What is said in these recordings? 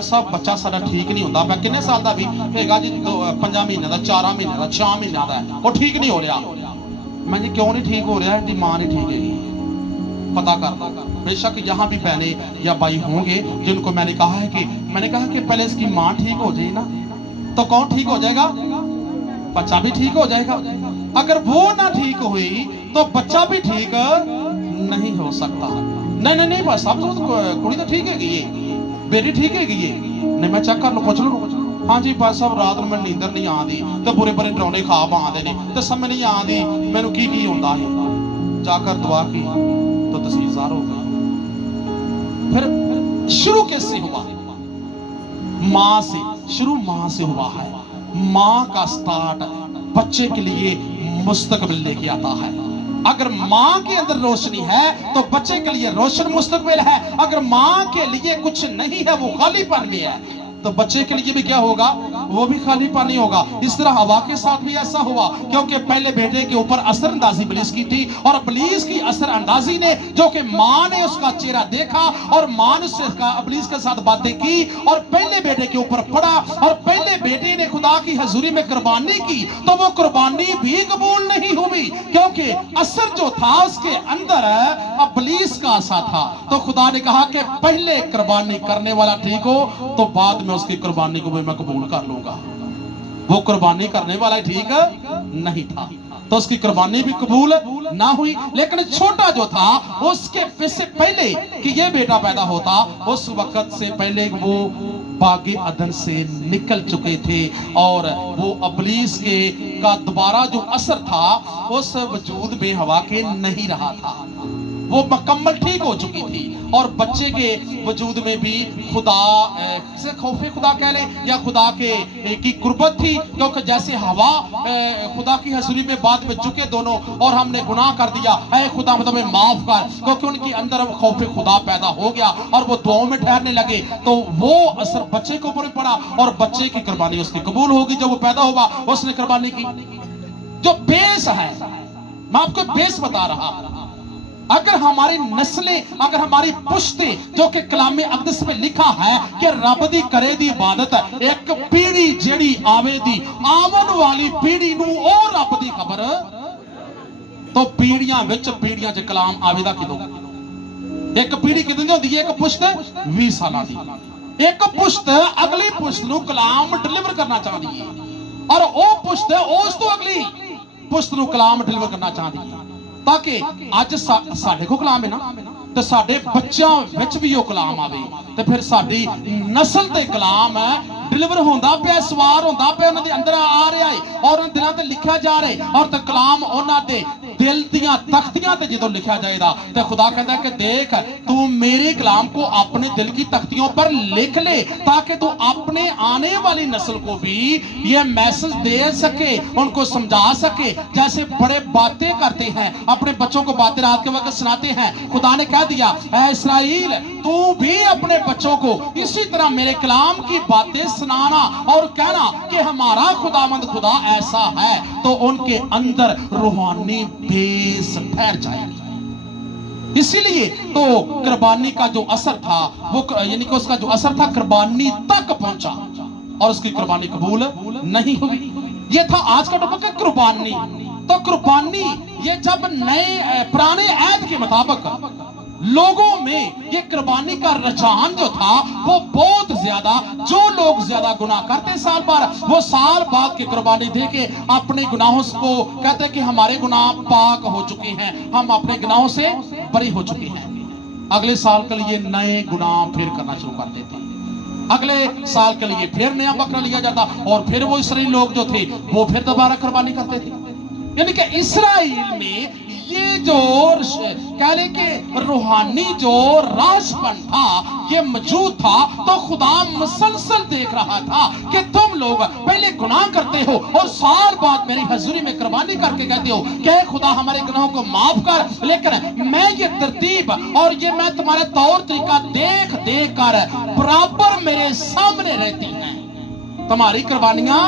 ਸਾਹਿਬ ਬੱਚਾ ਸਾਡਾ ਠੀਕ ਨਹੀਂ ਹੁੰਦਾ ਪਿਆ। ਕਿੰਨੇ ਸਾਲ ਦਾ ਵੀ ਹੈਗਾ ਜੀ? 5 ਮਹੀਨੇ ਦਾ, 4 ਮਹੀਨੇ ਦਾ, 6 ਮਹੀਨਿਆਂ ਦਾ, ਉਹ ਠੀਕ ਨਹੀਂ ਹੋ ਰਿਹਾ। मैं जी क्यों नहीं ठीक हो रहा? इनकी माँ नहीं ठीक है। पता कर, बेशक यहाँ भी बहने या भाई होंगे जिनको मैंने कहा कि पहले इसकी माँ ठीक हो जाए ना, तो कौन ठीक हो जाएगा? बच्चा भी ठीक हो जाएगा। अगर वो ना ठीक हुई तो बच्चा भी ठीक नहीं हो सकता। नहीं बस सब कुड़ी तो ठीक है, बेटी ठीक है। नहीं मैं चेक कर लो, पूछ लो। हाँ जी भाई साहब, रात में नींदर नहीं आती, तो बुरे बुरे डरावने ख्वाब आते हैं, तो समझ नहीं आती मैनू की होता है। जाकर दुआ की तो तहसीलदार हो गई। फिर शुरू कैसे हुआ? माँ से शुरू, माँ से हुआ है। माँ का स्टार्ट बच्चे के लिए मुस्तकबिल लेके आता है। अगर माँ के अंदर रोशनी है तो बच्चे के लिए रोशन मुस्तकबिल है। अगर माँ के लिए कुछ नहीं है, वो खालीपन में है, तो बच्चे के लिए भी क्या होगा? वो भी खाली पानी होगा। इस तरह हवा के साथ भी ऐसा हुआ, क्योंकि पहले बेटे के ऊपर असर अंदाजी इब्लीस की थी, और इब्लीस की असर अंदाजी ने, जो कि माँ ने उसका चेहरा देखा और माँ ने उससे इब्लीस के साथ बातें की और पहले बेटे के ऊपर पड़ा, और पहले बेटे ने खुदा की हजूरी में कुर्बानी की, तो वो कुर्बानी भी कबूल नहीं हुई, क्योंकि असर जो था उसके अंदर इब्लीस का असर था। तो खुदा ने कहा कि पहले कुर्बानी करने वाला ठीक हो, तो बाद में उसकी कुर्बानी को भी मैं कबूल कर लूंगा। वो कुर्बानी करने वाला ठीक नहीं था, तो उसकी कुर्बानी भी कबूल ना हुई। लेकिन छोटा जो था, उसके से पहले कि ये बेटा पैदा होता, उस वक्त से पहले वो बागे अदन से निकल चुके थे, और वो इब्लीस के का दोबारा जो असर था उस वजूद में हवा के नहीं रहा था। वो मुकम्मल ठीक हो चुकी थी, और बच्चे के वजूद में भी खुदा से खौफे खुदा कह लें या खुदा के की कुर्बत थी, क्योंकि जैसे हवा खुदा की हजूरी में बाद में झुके दोनों, और हमने गुनाह कर दिया, ऐ खुदा मतलब माफ कर, क्योंकि उनके अंदर खौफे खुदा पैदा हो गया और वो दुआओं में ठहरने लगे, तो वो असर बच्चे के ऊपर पड़ा, और बच्चे की कुर्बानी उसकी कबूल होगी। जब वो पैदा होगा उसने कुर्बानी की। जो बेस है, मैं आपको बेस बता रहा, अगर हमारी नस्लें, अगर हमारी पुश्तें, जो कि कलामे अक़दस में लिखा है कि रब दी करे दी इबादत, एक पीढ़ी जेड़ी आवे दी, आवन वाली पीढ़ी नू और रब दी खबर, तो पीढ़ियां विच पीढ़ियां च कलाम आवे दा किदों? एक पीढ़ी किदों दी होंदी है? एक पुश्त 20 साल दी, एक पुश्त अगली पुश्त नू कलाम डिलीवर करना चाहती है, और वो पुश्त उस तो अगली पुश्त नू कलाम डिलीवर करना चाहती है, ताकि अज साडे को कलाम है ना, तो साडे बच्चों विच भी वो कलाम आवे, तो फिर साडी नस्ल ते कलाम डिलीवर होंदा पिया, सवार होंदा पिया, उन्हां दे अंदर आ रहा है, और उन्हां दिलां ते लिखिया जा रहा है, और ते कलाम उन्हां दे दिल दियां तख्तियां ते जदों लिखिया जाएगा, तो खुदा कहता है कि देख, तू मेरे कलाम को अपने दिल की तख्तियों पर लिख ले, ताकि तू अपने आने वाली नस्ल को भी ये मैसेज दे सके, उनको समझा सके। जैसे बड़े बातें करते हैं, अपने बच्चों को बातें रात के वक्त सुनाते हैं, खुदा ने कह दिया, ऐ इस्राएल, तू भी अपने बच्चों को इसी तरह मेरे कलाम की बातें सुनाना और कहना कि हमारा खुदावंद खुदा ऐसा है, तो उनके अंदर रूहानी बेस ठहर जाएगी। इसीलिए तो कुर्बानी का जो असर था, वो यानी कि उसका जो असर था कुर्बानी तक पहुंचा, और उसकी कुर्बानी कबूल नहीं हुई। ये था आज का टॉपिक, कुर्बानी। तो कुर्बानी ये जब नए पुराने ऐद के मुताबिक लोगों में ये कुर्बानी का रुझान जो था, वो बहुत ज्यादा, जो लोग ज्यादा गुनाह करते साल भर, वो साल बाद की कुर्बानी दे के अपने गुनाहों को कहते कि हमारे गुनाह पाक हो चुके हैं, हम अपने गुनाहों से बरी हो चुके हैं। अगले साल के लिए नए गुनाह फिर करना शुरू कर देते, अगले साल के लिए फिर नया बकरा लिया जाता, और फिर वो इसराइली लोग जो थे वो फिर दोबारा कुर्बानी करते थे। यानी कि इसराइल में ये जो कह ले कि रूहानी जो राजपन था ये मौजूद था, तो खुदा मुसलसल देख रहा था कि तुम लोग पहले गुनाह करते हो और साल बाद मेरी हजूरी में कुर्बानी करके कहते हो कि खुदा हमारे गुनाहों को माफ कर, लेकिन मैं ये तरतीब और ये मैं तुम्हारे तौर तरीका देख देख कर बराबर मेरे सामने रहती हैं, तुम्हारी कुर्बानियां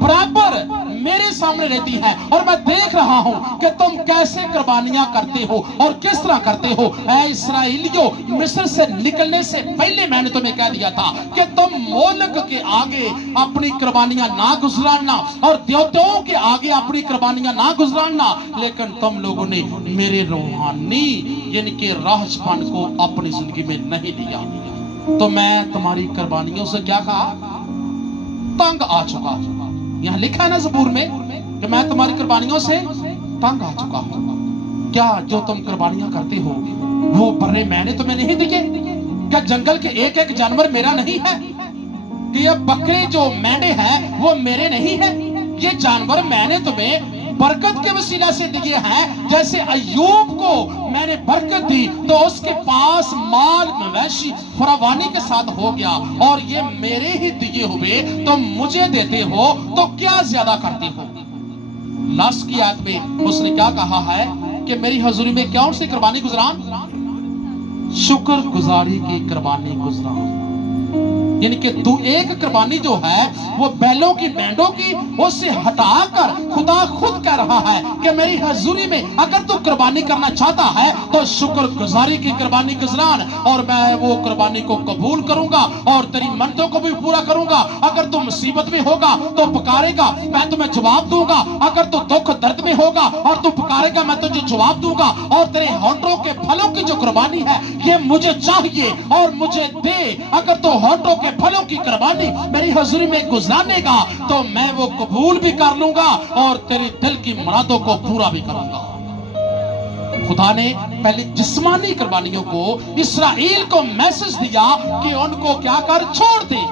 बराबर मेरे सामने रहती है और मैं देख रहा हूं कि तुम कैसे कुर्बानियां करते हो और किस तरह करते हो। ऐ इस्राएलियों, मिस्र से निकलने से पहले मैंने तुम्हें कह दिया था कि तुम मोलक के आगे अपनी कुर्बानियां ना गुजराना और देवताओं के आगे अपनी कुर्बानियां ना गुजराना, लेकिन तुम लोगों ने मेरे रूहानी यानी कि राहजपान को अपनी जिंदगी में नहीं लिया, तो मैं तुम्हारी कुर्बानियों से क्या कहा, तंग आ चुका। यहां लिखा है ना ज़बूर में कि मैं तुम्हारी कुर्बानियों से तंग आ चुका हूं। क्या जो तुम कुर्बानियां करते हो वो बर्रे मैंने तुम्हें नहीं दिए? क्या जंगल के एक एक जानवर मेरा नहीं है? कि ये बकरे जो मेंढे हैं वो मेरे नहीं है? ये जानवर मैंने तुम्हें बरकत के वसीला से दिए हैं। जैसे अय्यूब को मैंने बरकत दी तो उसके पास माल मवेशी फरावानी के साथ हो गया, और ये मेरे ही दिए हुए तुम मुझे देते हो, तो क्या ज्यादा करते हो। लास्ट की आयत में उसने क्या कहा है कि मेरी हजूरी में कौन सी कुर्बानी गुजरान? शुक्र गुजारी की कुर्बानी गुजरान। यानी कि तू एक कुर्बानी जो है वो बैलों की बैंडों की उससे हटाकर खुदा खुद कह रहा है कि मेरी हजूरी में अगर तू कुर्बानी करना चाहता है तो शुक्र गुजारी की कुर्बानी गुजरान, और मैं वो कुर्बानी को कबूल करूंगा और तेरी मन्नतों को भी पूरा करूंगा। अगर तू मुसीबत में होगा तो पुकारेगा, मैं तुम्हें जवाब दूंगा। अगर तू दुख दर्द में होगा और तू पुकारेगा, मैं तुझे जवाब दूंगा। और तेरे होठों के फलों की जो कुर्बानी है ये मुझे चाहिए और मुझे दे। अगर तू होठों के फलों की कुर्बानी मेरी हजूरी में गुजारने का तो मैं वो कबूल भी कर लूंगा और तेरे दिल की मुरादों को पूरा भी करूंगा। खुदा ने पहले जिस्मानी कुर्बानियों को इस्राएल को मैसेज दिया कि उनको क्या कर, छोड़ दे,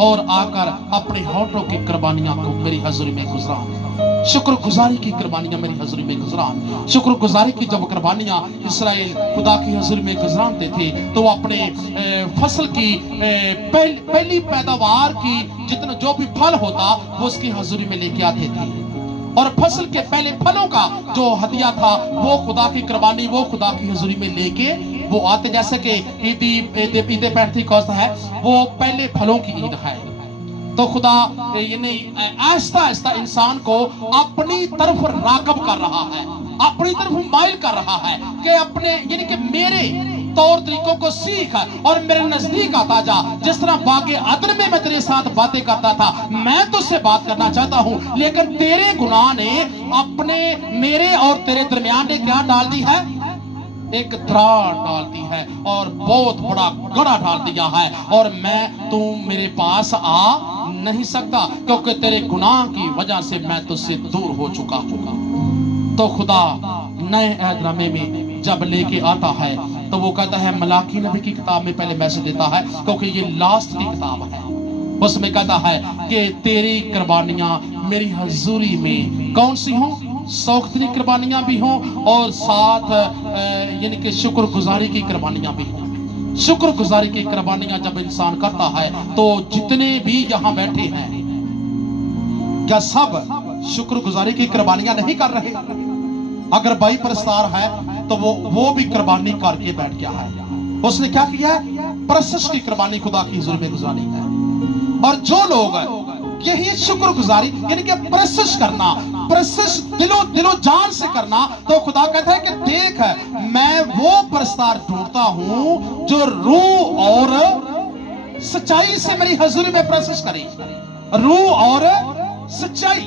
और आकर अपने होठों की कुर्बानियां को मेरी हजूरी में गुजरान। शुक्र गुजारी की कुर्बानियां मेरी हजूरी में गुजरान। शुक्र गुजारी की जब कुर्बानियां इस्राएल खुदा की हजूरी में गुजरानते थे तो अपने फसल की पहली पैदावार की जितना जो भी फल होता वो उसकी हजूरी में लेके आते थे, और फसल के पहले फलों का जो हदिया था वो खुदा की कुर्बानी वो खुदा की हजूरी में लेके वो आते। जैसे कि ईद पेंतीकोस्त है, वो पहले फलों की ईद है। तो खुदा यानी आहिस्ता आहिस्ता इंसान को अपनी तरफ रागब कर रहा है, अपनी तरफ माइल कर रहा है कि अपने यानी कि मेरे तौर तरीकों को सीख और मेरे नजदीक आता जा। जिस तरह बागे अदन में मैं तेरे साथ बातें करता था, मैं तुझसे बात करना चाहता हूं, लेकिन तेरे गुनाह ने अपने मेरे और तेरे दरमियान ने क्या डाल दी है, एक दरार डाल दी है और बहुत बड़ा गड़ा डाल दिया है, और मैं तू मेरे पास आ नहीं सकता क्योंकि तेरे गुनाह की वजह से मैं तुझसे दूर हो चुका हूं। तो खुदा नए अहदनामे में जब लेके आता है तो वो कहता है, मलाकी नबी की किताब में पहले मैसेज देता है क्योंकि ये लास्ट की किताब है, उसमें कहता है कि तेरी कुर्बानियां मेरी हजूरी में कौन सी हों, सौख्तरी कुर्बानियां भी हों और साथ यानी कि शुक्र गुजारी की कुर्बानियां भी हों। शुक्र गुजारी की कुर्बानियां जब इंसान करता है तो जितने भी यहाँ बैठे हैं क्या सब शुक्र गुजारी की कुर्बानियां नहीं कर रहे? अगर भाई परस्तार है तो वो भी कुर्बानी करके बैठ गया है। उसने क्या किया है, परस्तिश की कुर्बानी खुदा की हुजूर में गुजारी है। और जो लोग यही शुक्र गुजारी यानी कि परस्तिश करना, परस्तिश दिलो जान से करना, तो खुदा कहता है कि देख मैं वो परस्तार ढूंढता हूं जो रूह और सच्चाई से मेरी हजूरी में परस्तिश करे। रूह और सच्चाई,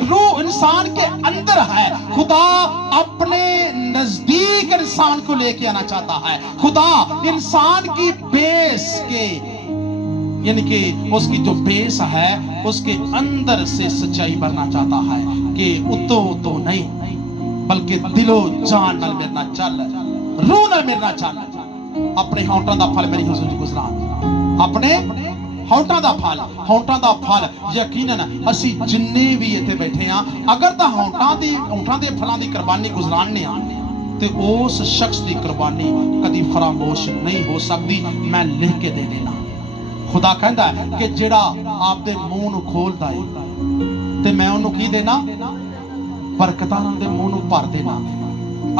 रूह इंसान के अंदर है, खुदा अपने नजदीक इंसान को लेके आना चाहता है। खुदा इंसान की बेस के यानी कि उसकी जो बेस है उसके अंदर से सच्चाई भरना चाहता है कि उतो नहीं बल्कि दिलो जान नाल मेरे नाल चल, रूह नाल मेरे नाल चल। अपने होंठां दा फल मेरी हुजूर दी गुजरान, अपने होंठां दा फल यकीनन असी जिन्ने भी इत्थे बैठे हां अगर तां होंठां दे फलां दी कुर्बानी गुजराने आ ते उस शख्स दी कुर्बानी कदी फरामोश नहीं हो सकती। मैं लिख के दे देना। खुदा कहता है कि जेड़ा आपदे मुंह नूं खोलदा है ते मैं उन्होंने की देना, बरकतां दे मुंह नूं भर देना।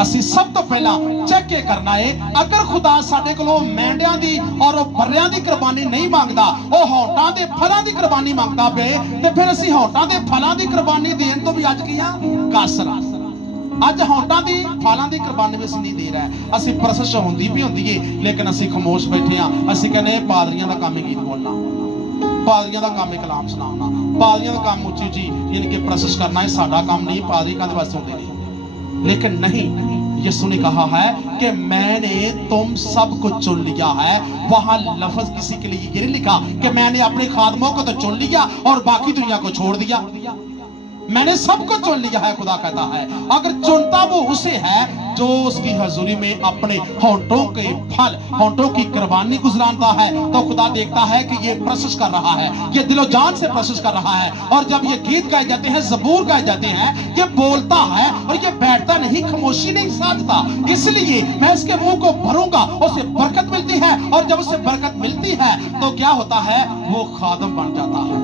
ਅਸੀਂ ਸਭ ਤੋਂ ਪਹਿਲਾਂ ਚੈੱਕ ਇਹ ਕਰਨਾ ਹੈ, ਅਗਰ ਖੁਦਾ ਸਾਡੇ ਕੋਲੋਂ ਮੈਂਡਿਆਂ ਦੀ ਔਰ ਉਹ ਬਰਿਆਂ ਦੀ ਕੁਰਬਾਨੀ ਨਹੀਂ ਮੰਗਦਾ, ਉਹ ਹੋਂਠਾਂ ਦੇ ਫਲਾਂ ਦੀ ਕੁਰਬਾਨੀ ਮੰਗਦਾ ਪਏ, ਤੇ ਫਿਰ ਅਸੀਂ ਹੋਂਠਾਂ ਦੇ ਫਲਾਂ ਦੀ ਕੁਰਬਾਨੀ ਦੇਣ ਤੋਂ ਵੀ ਅੱਜ ਕੀ ਆ, ਕਾਸਰ। ਅੱਜ ਹੋਂਠਾਂ ਦੀ ਫਲਾਂ ਦੀ ਕੁਰਬਾਨੀ ਵਿੱਚ ਨਹੀਂ ਦੇ ਰਿਹਾ, ਅਸੀਂ ਪ੍ਰਸਸ਼ ਹੁੰਦੀ ਵੀ ਹੁੰਦੀ ਏ, ਲੇਕਿਨ ਅਸੀਂ ਖਾਮੋਸ਼ ਬੈਠੇ ਆ। ਅਸੀਂ ਕਹਿੰਦੇ ਪਾਦਰੀਆਂ ਦਾ ਕੰਮ ਹੈ ਗੀਤ ਬੋਲਣਾ, ਪਾਦਰੀਆਂ ਦਾ ਕੰਮ ਹੈ ਕਲਾਮ ਸੁਣਾਉਣਾ, ਪਾਦਰੀਆਂ ਦਾ ਕੰਮ ਉੱਚੀ ਉੱਚੀ ਯਾਨੀ कि प्रशंस करना है, साडा काम नहीं। पादरी का वास्ते होते हैं, लेकिन नहीं, यीशु ने कहा है कि मैंने तुम सब को चुन लिया है। वहां लफ्ज किसी के लिए ये नहीं लिखा कि मैंने अपने खादमों को तो चुन लिया और बाकी दुनिया को छोड़ दिया। मैंने सबको चुन लिया है, खुदा कहता है। अगर चुनता वो उसे है जो उसकी हजूरी में अपने होंठों के फल, होंठों की कुर्बानी गुजराता है, तो खुदा देखता है कि ये प्रशंस कर रहा है, ये दिलो जान से प्रशंस कर रहा है। और जब ये गीत गाए जाते हैं, जबूर गाए जाते हैं, ये बोलता है और ये बैठता नहीं, खामोशी नहीं साधता। इसलिए मैं इसके मुंह को भरूंगा, उसे बरकत मिलती है, और जब उसे बरकत मिलती है तो क्या होता है, वो खादम बन जाता है।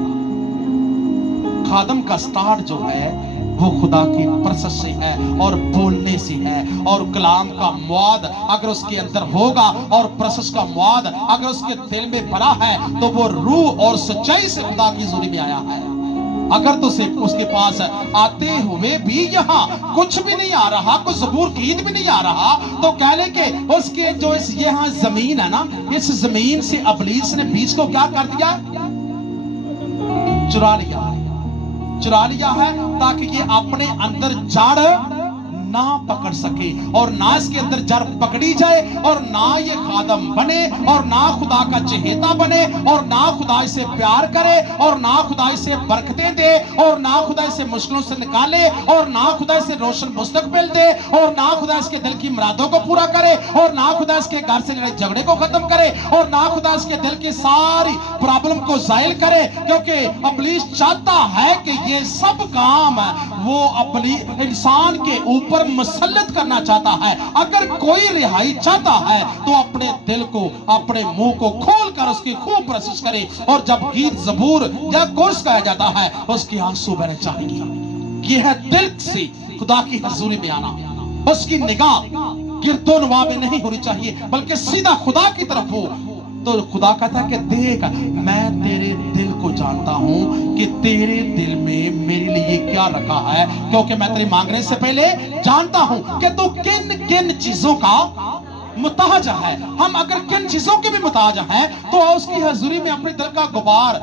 खादम का स्टार्ट जो है वो खुदा की प्रशंसा से है और बोलने से है। और कलाम का मवाद अगर उसके अंदर होगा और प्रशंसा का मवाद अगर उसके दिल में भरा है, तो वो रूह और सच्चाई से खुदा की हुजूरी में आया है। अगर तो से उसके पास आते हुए भी यहाँ कुछ भी नहीं आ रहा, कुछ ज़बूर गीत भी नहीं आ रहा, तो कह ले कि उसके जो इस यहाँ जमीन है ना, इस जमीन से इब्लीस ने बीज को क्या कर दिया, चुरा लिया है, ताकि ये अपने अंदर जड़ ना पकड़ सके, और ना इसके अंदर जड़ पकड़ी जाए, और ना ये खादम बने, और ना खुदा का चहेता बने, और ना खुदा इसे प्यार करे, और ना खुदा इसे बरकतें दे, और ना खुदा इसे मुश्किलों से निकाले, और ना खुदा इसे रोशन मुस्तकबिल दे, और ना खुदा इसके दिल की मुरादों को पूरा करे, और ना खुदा इसके घर से लड़े झगड़े को खत्म करे, और ना खुदा इसके दिल की सारी प्रॉब्लम को जायल करे। क्योंकि इब्लीस चाहता है कि ये सब काम वो अपनी इंसान के ऊपर मुसल्लत करना चाहता है। अगर कोई रिहाई चाहता है तो अपने दिल को, अपने मुंह को खोल कर उसकी खूब प्रशंसा करे, और जब गीत जबूर या कोर्स गाया जाता है उसके आंसू बहने चाहिए। यह है दिल से खुदा की हुजूरी में आना, उसकी निगाह गिरदो नवा में नहीं होनी चाहिए, बल्कि सीधा खुदा की तरफ हो। तो खुदा कहता है कि देख, मैं तेरे दिल को जानता हूं कि तेरे दिल में मेरे लिए क्या रखा है, क्योंकि मैं तेरी मांगने से पहले जानता हूं कि तू किन किन चीजों का मुताज है। हम अगर किन चीजों के भी मुताज हैं, तो उसकी हजूरी में अपने दिल का गुबार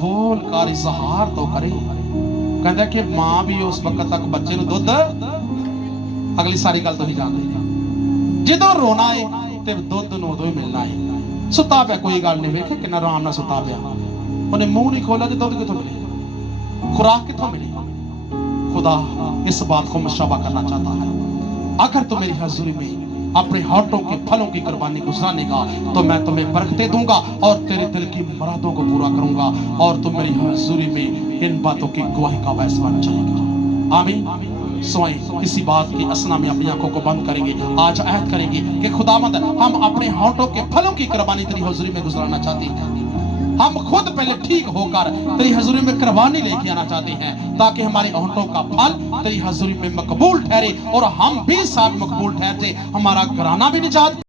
बोल कर इजहार तो करे। कहता है कि मां भी उस वक्त तक बच्चे ਨੂੰ ਦੁੱਧ, अगली सारी गल तो ही जान ली, ਜਦੋਂ रोना है ਤੇ ਦੁੱਧ ਨੂੰ ਉਦੋਂ ਹੀ ਮਿਲਣਾ ਹੈ। ਸੁੱਤਾ ਪਿਆ ਕੋਈ ਗੱਲ ਨਹੀਂ, ਵੇਖੇ ਕਿੰਨਾ ਆਰਾਮ ਨਾਲ ਸੁੱਤਾ ਪਿਆ, ਉਹਨੇ ਮੂੰਹ नहीं खोला कि दुध कितों मिले, खुराक कितों मिली। खुदा इस बात को मशाबा करना चाहता है। अगर तुम मेरी हजूरी में अपने होठों के फलों की कुर्बानी गुजराने का, तो मैं तुम्हें बरकतें दूंगा और तेरे दिल की मुरादों को पूरा करूंगा, और तुम मेरी हजूरी में इन बातों की गवाही का बायस बन जाएगा। आमीन। सोए किसी बात की असना में अपनी आंखों को बंद करेंगे, आज अहद करेंगे कि खुदावंद हम अपने होठों के फलों की कुर्बानी तेरी हुजूरी में गुजराना चाहते हैं। हम खुद पहले ठीक होकर तेरी हुजूरी में कुर्बानी लेके आना चाहते हैं, ताकि हमारे होठों का फल तेरी हुजूरी में मकबूल ठहरे, और हम भी साथ मकबूल ठहरते, हमारा घराना भी निजात